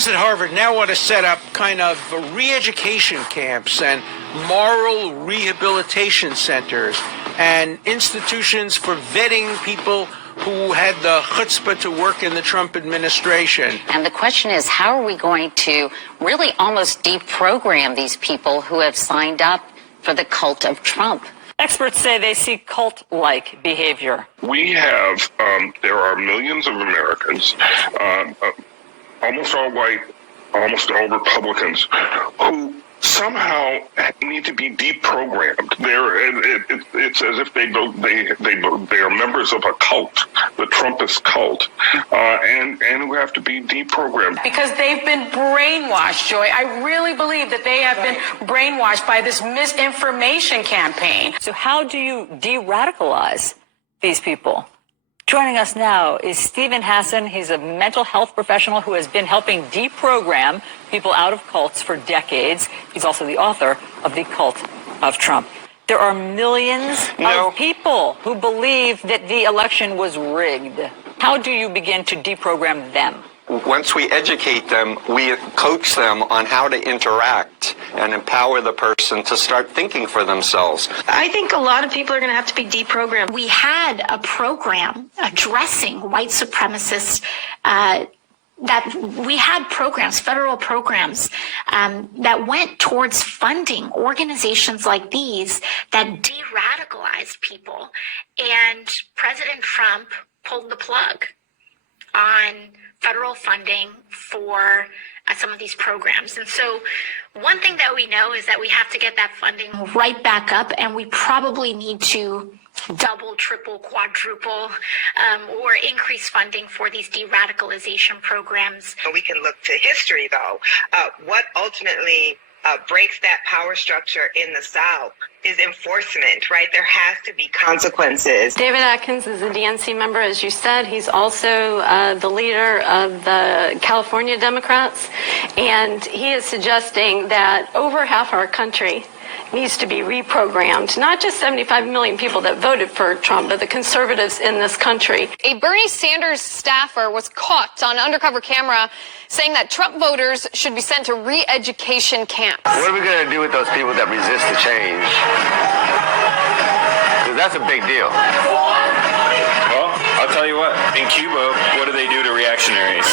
Students at Harvard now want to set up kind of re-education camps and moral rehabilitation centers and institutions for vetting people who had the chutzpah to work in the Trump administration. And the question is, how are we going to really almost deprogram these people who have signed up for the cult of Trump? Experts say they see cult-like behavior. We have, there are millions of Americans, almost all white, almost all Republicans, who somehow need to be deprogrammed. It's as if they are members of a cult, the Trumpist cult, and who have to be deprogrammed. Because they've been brainwashed, Joy. I really believe that they have been brainwashed by this misinformation campaign. So how do you de-radicalize these people? Joining us now is Stephen Hassan. He's a mental health professional who has been helping deprogram people out of cults for decades. He's also the author of The Cult of Trump. There are millions of people who believe that the election was rigged. How do you begin to deprogram them? Once we educate them, we coach them on how to interact and empower the person to start thinking for themselves. I think a lot of people are going to have to be deprogrammed. We had a program addressing white supremacists that we had programs, federal programs, that went towards funding organizations like these that de-radicalized people. And President Trump pulled the plug on federal funding for some of these programs. And so one thing that we know is that we have to get that funding right back up, and we probably need to double, triple, quadruple, or increase funding for these de-radicalization programs. We can look to history, though. What ultimately breaks that power structure in the South is enforcement, right? There has to be consequences. David Atkins is a DNC member, as you said. He's also the leader of the California Democrats, and he is suggesting that over half our country needs to be reprogrammed. Not just 75 million people that voted for Trump, but the conservatives in this country. A Bernie Sanders staffer was caught on undercover camera saying that Trump voters should be sent to re-education camps. What are we going to do with those people that resist the change? Because that's a big deal. Well, I'll tell you what. In Cuba, what do they do to reactionaries?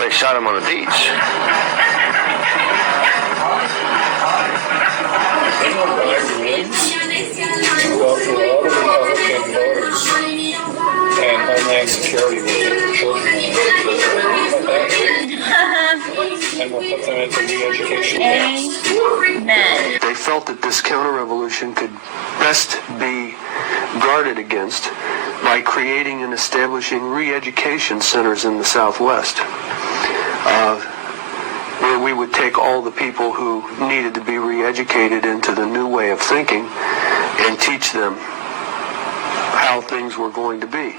They shot them on the beach. Well, for all the Republican voters and Homeland Security will take the children and we'll put them into re-education camps. They felt that this counter-revolution could best be guarded against by creating and establishing re-education centers in the Southwest, where we would take all the people who needed to be re-educated into the new way of thinking and teach them how things were going to be.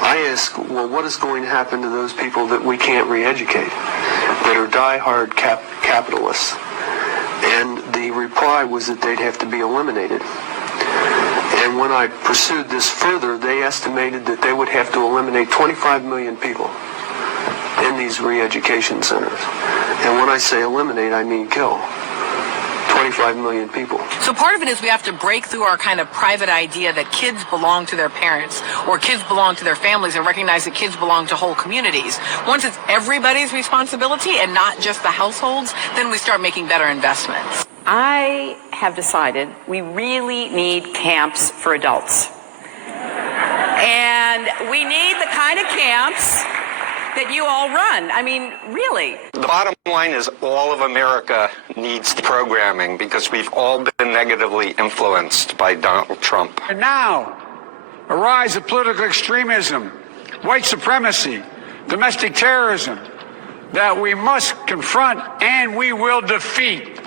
I ask, well, what is going to happen to those people that we can't re-educate, that are die-hard capitalists? And the reply was that they'd have to be eliminated. And when I pursued this further, they estimated that they would have to eliminate 25 million people in these re-education centers. And when I say eliminate, I mean kill. 25 million people. So part of it is we have to break through our kind of private idea that kids belong to their parents or kids belong to their families, and recognize that kids belong to whole communities. Once it's everybody's responsibility and not just the households, then we start making better investments. I have decided we really need camps for adults. And we need the kind of camps that you all run. I mean, really. The bottom line is all of America needs programming because we've all been negatively influenced by Donald Trump. And now, a rise of political extremism, white supremacy, domestic terrorism, that we must confront and we will defeat.